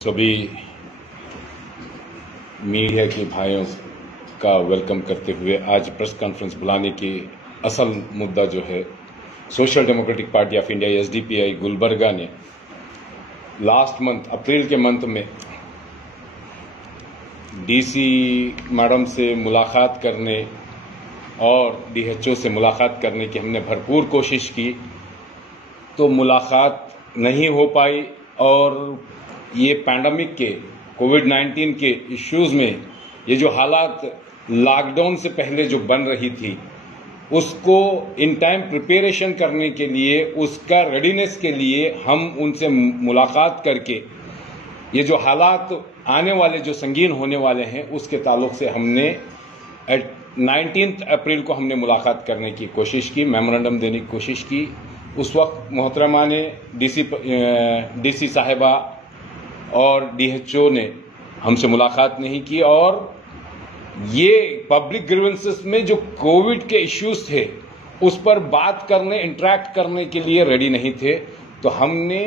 सभी मीडिया के भाइयों का वेलकम करते हुए आज प्रेस कॉन्फ्रेंस बुलाने की असल मुद्दा जो है, social democratic party of India SDPI Gulbarga ने लास्ट मंथ अप्रैल के मंथ में डीसी मैडम से मुलाकात करने और डीएचओ से मुलाकात करने की हमने भरपूर कोशिश की, तो मुलाकात नहीं हो पाई। और ये पैंडेमिक के कोविड-19 के इश्यूज में ये जो हालात लॉकडाउन से पहले जो बन रही थी, उसको इन टाइम प्रिपरेशन करने के लिए, उसका रेडीनेस के लिए हम उनसे मुलाकात करके ये जो हालात आने वाले, जो संगीन होने वाले हैं, उसके ताल्लुक से हमने 19 अप्रैल को हमने मुलाकात करने की कोशिश की, मेमोरेंडम देने की कोशिश की। उस वक्त मोहतरमा ने डीसी साहिबा और डीएचओ ने हमसे मुलाकात नहीं की और ये पब्लिक ग्रीवेंसेस में जो कोविड के इश्यूज थे उस पर बात करने, इंटरैक्ट करने के लिए रेडी नहीं थे। तो हमने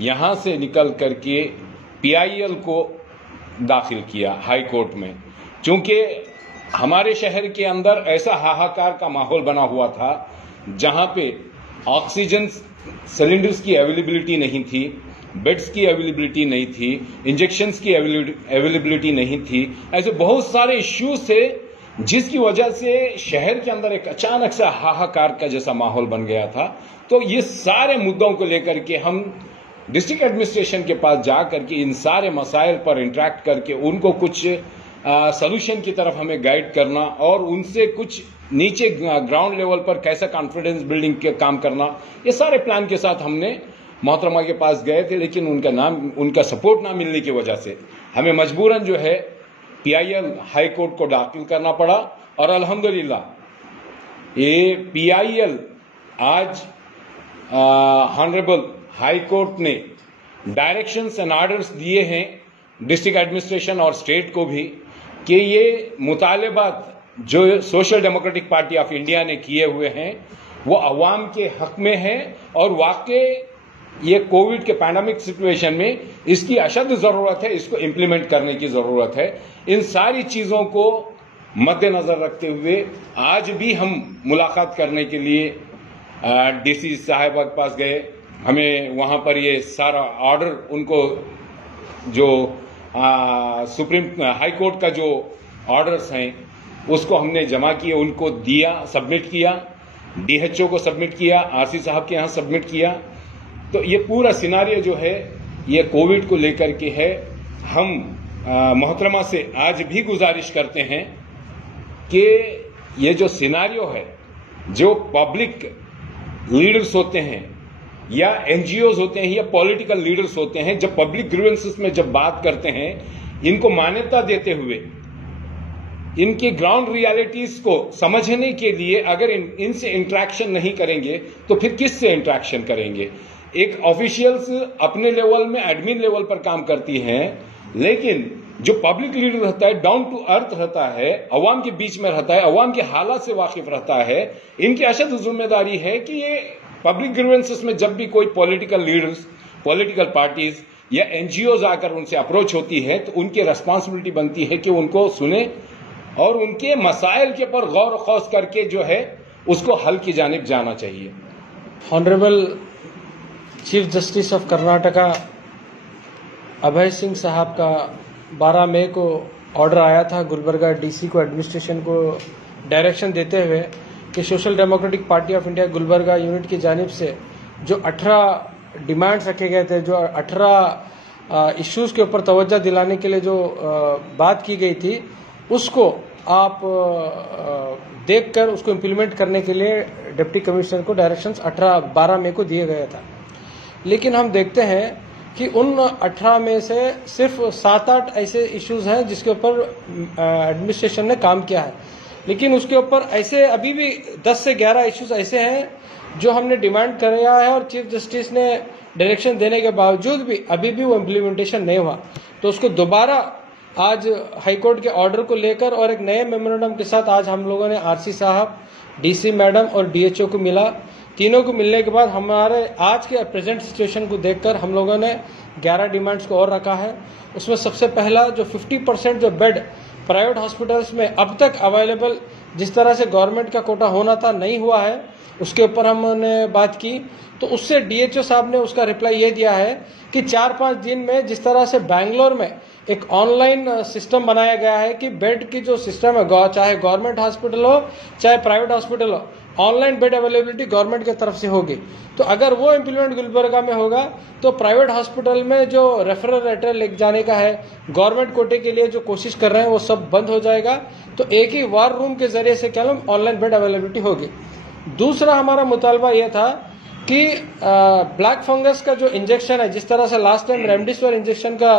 यहां से निकल करके पीआईएल को दाखिल किया हाई कोर्ट में, क्योंकि हमारे शहर के अंदर ऐसा हाहाकार का माहौल बना हुआ था जहां पे ऑक्सीजन सिलेंडर्स की अवेलेबिलिटी नहीं थी, बेड्स की अवेलेबिलिटी नहीं थी, इंजेक्शंस की अवेलेबिलिटी नहीं थी। ऐसे बहुत सारे इश्यूज थे जिसकी वजह से शहर के अंदर एक अचानक से हाहाकार का जैसा माहौल बन गया था। तो ये सारे मुद्दों को लेकर के हम डिस्ट्रिक्ट एडमिनिस्ट्रेशन के पास जा करके इन सारे मसाइल पर इंटरैक्ट करके उनको कुछ सॉल्यूशन की तरफ हमें गाइड करना और उनसे कुछ नीचे ग्राउंड लेवल पर कैसा कॉन्फिडेंस बिल्डिंग के काम करना, ये सारे प्लान के साथ हमने मोहतरमा के पास गए थे। लेकिन उनका सपोर्ट ना मिलने की वजह से हमें मजबूरन जो है पीआईएल हाई कोर्ट को दाखिल करना पड़ा। और अल्हम्दुलिल्लाह ये पीआईएल आज ऑनरेबल हाई कोर्ट ने डायरेक्शंस एंड ऑर्डर्स दिए हैं डिस्ट्रिक्ट एडमिनिस्ट्रेशन और स्टेट को भी कि ये मुतालबात जो social democratic party of India ने किए हुए हैं वो अवाम के हक में है और वाकई ये कोविड के पैंडेमिक सिचुएशन में इसकी अशद जरूरत है, इसको इम्प्लीमेंट करने की जरूरत है। इन सारी चीजों को मद्देनजर रखते हुए आज भी हम मुलाकात करने के लिए डीसी साहिबा के पास गए। हमें वहां पर ये सारा ऑर्डर उनको जो सुप्रीम हाई कोर्ट का जो ऑर्डर्स हैं उसको हमने जमा किए, उनको दिया, सबमिट किया, डीएचओ को सबमिट किया, आरसी साहब के यहां सबमिट किया। तो ये पूरा सिनारियो जो है ये कोविड को लेकर के है। हम मोहतरमा से आज भी गुजारिश करते हैं कि ये जो सिनारियो है, जो पब्लिक लीडर्स होते हैं या एनजीओज होते हैं या पॉलिटिकल लीडर्स होते हैं, जब पब्लिक ग्रीवेंसेस में जब बात करते हैं, इनको मान्यता देते हुए इनकी ग्राउंड रियलिटीज को समझने के लिए अगर इनसे इंटरेक्शन नहीं करेंगे तो फिर किससे इंटरेक्शन करेंगे। एक ऑफिशियल्स अपने लेवल में, एडमिन लेवल पर काम करती हैं, लेकिन जो पब्लिक लीडर रहता है, डाउन टू अर्थ रहता है, अवाम के बीच में रहता है, अवाम के हालात से वाकिफ रहता है, इनकी अशद जिम्मेदारी है कि ये पब्लिक ग्रीवेंसेस में जब भी कोई पॉलिटिकल लीडर्स, पॉलिटिकल पार्टीज या एनजीओज आकर उनसे अप्रोच होती है तो उनकी रेस्पॉन्सिबिलिटी बनती है कि उनको सुने और उनके मसाइल के पर गौर खौस करके जो है उसको हल की जानिब जाना चाहिए। Honourable chief justice of Karnataka Abhay Singh साहब का 12 मई को ऑर्डर आया था गुलबर्गा डीसी को, एडमिनिस्ट्रेशन को डायरेक्शन देते हुए कि social democratic party of India Gulbarga unit की जानिब से जो 18 डिमांड्स रखे गए थे, जो 18 इश्यूज के ऊपर तवज्जो दिलाने के लिए जो बात की गई थी, उसको आप देखकर उसको इम्प्लीमेंट करने के लिए डिप्टी कमिश्नर को डायरेक्शंस 12 मई को दिए गया था। लेकिन हम देखते हैं कि उन 18 में से सिर्फ 7-8 ऐसे इश्यूज हैं जिसके ऊपर एडमिनिस्ट्रेशन ने काम किया है, लेकिन उसके ऊपर ऐसे अभी भी 10 से 11 इश्यूज ऐसे हैं जो हमने डिमांड किया है और चीफ जस्टिस ने डायरेक्शन देने के बावजूद भी अभी भी वो इम्प्लीमेंटेशन नहीं हुआ। तो उसको दोबारा आज हाईकोर्ट के ऑर्डर को लेकर और एक नए मेमोरेंडम के साथ आज हम लोगों ने आरसी साहब, डीसी मैडम और डीएचओ को मिला तीनों को मिलने के बाद हमारे आज के प्रेजेंट सिचुएशन को देखकर हम लोगों ने 11 डिमांड्स को और रखा है। उसमें सबसे पहला जो 50% जो बेड प्राइवेट हॉस्पिटल्स में अब तक अवेलेबल जिस तरह से गवर्नमेंट का कोटा होना था नहीं हुआ है, उसके ऊपर हमने बात की। तो उससे डीएचओ साहब ने उसका रिप्लाई ये दिया है कि 4-5 दिन में जिस तरह से बैंगलोर में एक ऑनलाइन सिस्टम बनाया गया है कि बेड की जो सिस्टम है, चाहे गवर्नमेंट हॉस्पिटल हो चाहे प्राइवेट हॉस्पिटल हो, ऑनलाइन बेड अवेलेबिलिटी गवर्नमेंट की तरफ से होगी। तो अगर वो इम्प्लीमेंट गुलबर्गा में होगा तो प्राइवेट हॉस्पिटल में जो रेफरल लेटर लेके जाने का है गवर्नमेंट कोटे के लिए जो कोशिश कर रहे हैं वो सब बंद हो जाएगा। तो एक ही वार रूम के जरिए से क्या ऑनलाइन बेड अवेलेबिलिटी होगी। दूसरा हमारा मुतालबा यह था कि ब्लैक फंगस का जो इंजेक्शन है, जिस तरह से लास्ट टाइम रेमडेसिविर इंजेक्शन का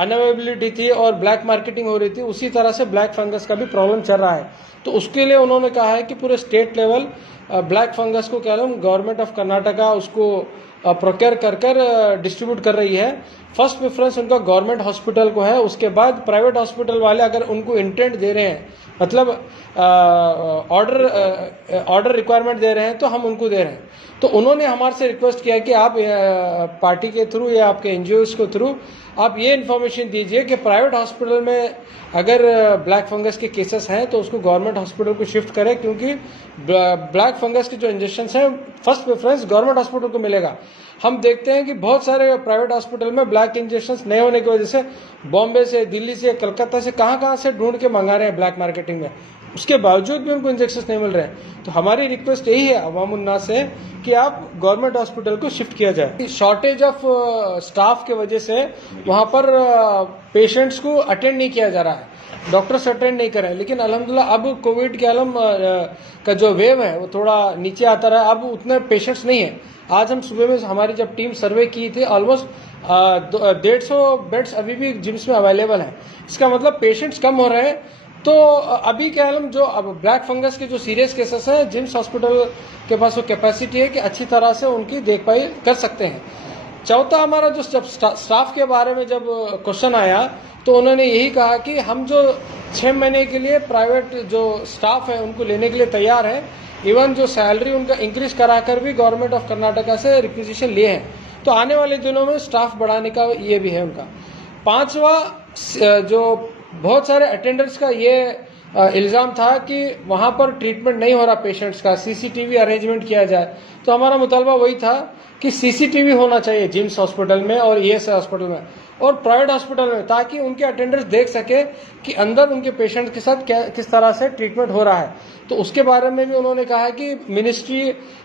अनअवेलेबिलिटी थी और ब्लैक मार्केटिंग हो रही थी, उसी तरह से ब्लैक फंगस का भी प्रॉब्लम चल रहा है। तो उसके लिए उन्होंने कहा है कि पूरे स्टेट लेवल ब्लैक फंगस को क्या गवर्नमेंट ऑफ कर्नाटका उसको प्रोक्योर कर डिस्ट्रीब्यूट कर रही है। फर्स्ट प्रेफरेंस उनका गवर्नमेंट हॉस्पिटल को है, उसके बाद प्राइवेट हॉस्पिटल वाले अगर उनको इंटेंट दे रहे हैं, मतलब ऑर्डर रिक्वायरमेंट दे रहे हैं तो हम उनको दे रहे हैं। तो उन्होंने हमारे से रिक्वेस्ट किया कि आप पार्टी के थ्रू या आपके एनजीओज के थ्रू आप ये इन्फॉर्मेशन दीजिए कि प्राइवेट हॉस्पिटल में अगर ब्लैक फंगस के केसेस हैं तो उसको गवर्नमेंट हॉस्पिटल को शिफ्ट करें, क्योंकि ब्लैक फंगस के जो इंजेक्शन हैं फर्स्ट प्रेफरेंस गवर्नमेंट हॉस्पिटल को मिलेगा। हम देखते हैं कि बहुत सारे प्राइवेट हॉस्पिटल में ब्लैक इंजेक्शन नहीं होने की वजह से बॉम्बे से, दिल्ली से, कलकत्ता से कहां से ढूंढ के मंगा रहे हैं ब्लैक मार्केटिंग में, उसके बावजूद भी उनको इंजेक्शन नहीं मिल रहे हैं। तो हमारी रिक्वेस्ट यही है अवामुन्नास से कि आप गवर्नमेंट हॉस्पिटल को शिफ्ट किया जाए। शॉर्टेज ऑफ स्टाफ के वजह से वहां पर पेशेंट्स को अटेंड नहीं किया जा रहा है, डॉक्टर्स अटेंड नहीं कर रहे हैं। लेकिन अल्हम्दुलिल्लाह अब कोविड के का जो वेव है वो थोड़ा नीचे आता रहा, अब उतने पेशेंट्स नहीं है। आज हम सुबह में हमारी जब टीम सर्वे की थी ऑलमोस्ट 150 बेड्स अभी भी जिम्स में अवेलेबल हैं। इसका मतलब पेशेंट्स कम हो रहे हैं। तो अभी क्या जो अब ब्लैक फंगस के जो सीरियस केसेस हैं जिम्स हॉस्पिटल के पास वो कैपेसिटी है कि अच्छी तरह से उनकी देखभाल कर सकते हैं। चौथा हमारा जो जब स्टाफ के बारे में जब क्वेश्चन आया तो उन्होंने यही कहा कि हम जो 6 महीने के लिए प्राइवेट जो स्टाफ है उनको लेने के लिए तैयार है, इवन जो सैलरी उनका इंक्रीज कराकर भी गवर्नमेंट ऑफ कर्नाटका से रिक्विजिशन लिए हैं। तो आने वाले दिनों में स्टाफ बढ़ाने का ये भी है उनका। पांचवा जो बहुत सारे अटेंडर्स का ये इल्जाम था कि वहां पर ट्रीटमेंट नहीं हो रहा पेशेंट्स का, सीसीटीवी अरेंजमेंट किया जाए। तो हमारा मुतालबा वही था कि सीसीटीवी होना चाहिए जिम्स हॉस्पिटल में और ईएसआई हॉस्पिटल में और प्राइवेट हॉस्पिटल में, ताकि उनके अटेंडर्स देख सके कि अंदर उनके पेशेंट के साथ किस तरह से ट्रीटमेंट हो रहा है। तो उसके बारे में भी उन्होंने कहा कि मिनिस्ट्री,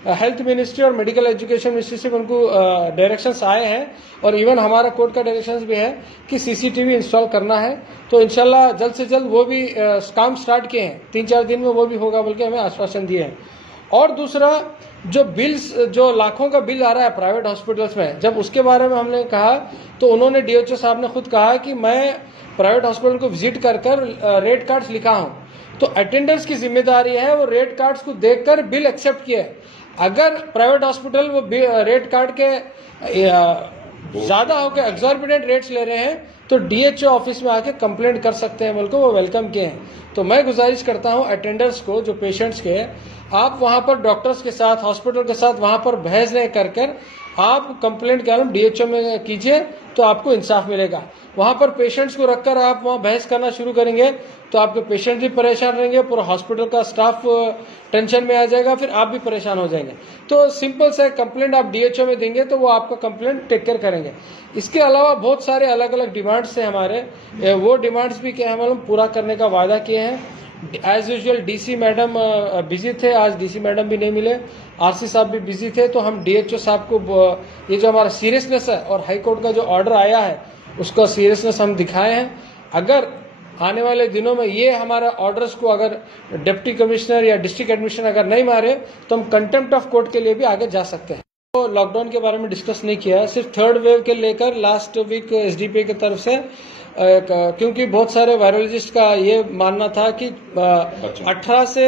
हेल्थ मिनिस्ट्री और मेडिकल एजुकेशन मिनिस्ट्री से उनको डायरेक्शंस आए हैं और इवन हमारा कोर्ट का डायरेक्शंस भी है कि सीसीटीवी इंस्टॉल करना है। तो इंशाल्लाह जल्द से जल्द वो भी काम स्टार्ट किए हैं, 3-4 दिन में वो भी होगा बल्कि हमें आश्वासन दिए हैं। और दूसरा जो बिल्स, जो लाखों का बिल आ रहा है प्राइवेट हॉस्पिटल्स में, जब उसके बारे में हमने कहा तो उन्होंने डीएचओ साहब ने खुद कहा कि मैं प्राइवेट हॉस्पिटल को विजिट कर रेट कार्ड्स लिखा हूं। तो अटेंडर्स की जिम्मेदारी है वो रेट कार्ड्स को देखकर बिल एक्सेप्ट किए। अगर प्राइवेट हॉस्पिटल वो रेट कार्ड के ज्यादा होकर एग्जॉर्बिडेंट रेट्स ले रहे हैं तो डीएचओ ऑफिस में आके कंप्लेंट कर सकते हैं, बोल को वो वेलकम किए हैं। तो मैं गुजारिश करता हूं अटेंडर्स को, जो पेशेंट्स के, आप वहां पर डॉक्टर्स के साथ, हॉस्पिटल के साथ वहां पर बहस नहीं कर आप कंप्लेंट क्या डीएचओ में कीजिए तो आपको इंसाफ मिलेगा। वहां पर पेशेंट्स को रखकर आप वहां बहस करना शुरू करेंगे तो आपके पेशेंट भी परेशान रहेंगे, पूरा हॉस्पिटल का स्टाफ टेंशन में आ जाएगा, फिर आप भी परेशान हो जाएंगे। तो सिंपल से कंप्लेंट आप डीएचओ में देंगे तो वो आपका कंप्लेंट टेक केयर करेंगे। इसके अलावा बहुत सारे अलग अलग डिमांड्स हैं हमारे, वो डिमांड्स भी क्या हम पूरा करने का वादा किए हैं। As usual DC madam busy थे, आज डीसी मैडम भी नहीं मिले, आरसी साहब भी बिजी थे। तो हम डीएचओ साहब को ये जो हमारा सीरियसनेस है और हाई कोर्ट का जो ऑर्डर आया है उसका सीरियसनेस हम दिखाए हैं। अगर आने वाले दिनों में ये हमारा ऑर्डर्स को अगर डिप्टी कमिश्नर या डिस्ट्रिक्ट एडमिनिस्ट्रेशन अगर नहीं मारे तो हम कंटेम्प्ट ऑफ कोर्ट के लिए भी आगे जा सकते हैं। तो लॉकडाउन के बारे में डिस्कस नहीं किया, सिर्फ थर्ड वेव के लेकर लास्ट वीक एसडीपीए की तरफ से, क्योंकि बहुत सारे वायरोलॉजिस्ट का ये मानना था कि 18 से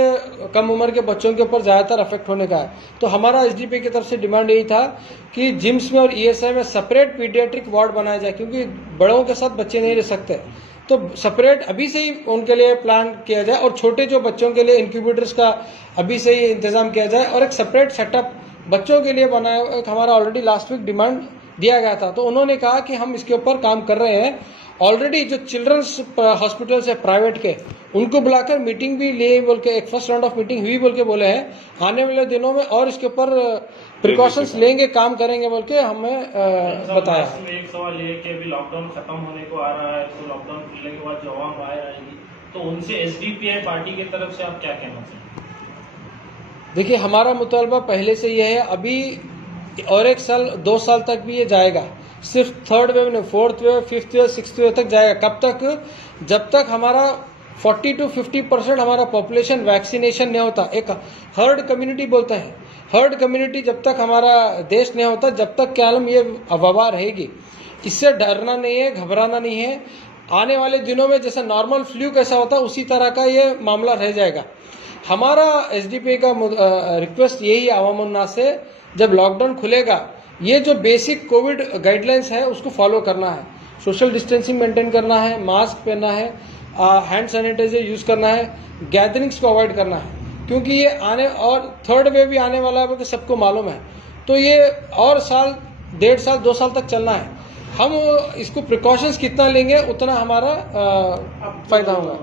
कम उम्र के बच्चों के ऊपर ज्यादातर अफेक्ट होने का है। तो हमारा एसडीपीए की तरफ से डिमांड यही था कि जिम्स में और ईएसआई में सेपरेट पीडियाट्रिक वार्ड बनाया जाए, क्योंकि बड़ों के साथ बच्चे नहीं रह सकते। तो सेपरेट अभी से ही उनके लिए प्लान किया जाए और छोटे जो बच्चों के लिए इंक्यूबेटर्स का अभी से ही इंतजाम किया जाए और एक सेपरेट सेटअप बच्चों के लिए बनाया, एक हमारा ऑलरेडी लास्ट वीक डिमांड दिया गया था, तो उन्होंने कहा कि हम इसके ऊपर काम कर रहे हैं। ऑलरेडी जो चिल्ड्रंस हॉस्पिटल्स है प्राइवेट के, उनको बुलाकर मीटिंग भी लिए बोल के, एक फर्स्ट राउंड ऑफ मीटिंग हुई बोल के बोले हैं। आने वाले दिनों में और इसके ऊपर प्रिकॉशंस लेंगे, काम करेंगे बोल के हमें बताया। एक सवाल ये कि अभी लॉकडाउन खत्म होने को आ रहा है, तो लॉकडाउन खुलने के बाद जो आवाम बाहर आएगी, तो उनसे एसडीपीआई पार्टी की तरफ से आप क्या कहना चाहेंगे? देखिए, हमारा मुतालबा पहले से यह है, अभी और 1 साल 2 साल तक भी ये जाएगा, सिर्फ 3rd वेव नहीं, 4th wave, 5th wave, 6th wave तक जाएगा। कब तक? जब तक हमारा 40 to 50% हमारा पॉपुलेशन वैक्सीनेशन नहीं होता। एक हर्ड कम्युनिटी बोलते हैं, हर्ड कम्युनिटी जब तक हमारा देश नहीं होता, जब तक क्या नाम ये वबा रहेगी। इससे डरना नहीं है, घबराना नहीं है। आने वाले दिनों में जैसे नॉर्मल फ्लू कैसा होता है, उसी तरह का ये मामला रह जाएगा। हमारा एसडीपीआई का रिक्वेस्ट यही है आवाम उन्नास से, जब लॉकडाउन खुलेगा, ये जो बेसिक कोविड गाइडलाइंस है उसको फॉलो करना है। सोशल डिस्टेंसिंग मेंटेन करना है, मास्क पहनना है, हैंड सैनिटाइजर यूज करना है, गैदरिंग्स को अवॉइड करना है, क्योंकि ये आने और 3rd वेव भी आने वाला है, सबको मालूम है। तो ये और साल, 1.5 साल, 2 साल तक चलना है। हम इसको प्रिकॉशंस कितना लेंगे उतना हमारा फायदा होगा।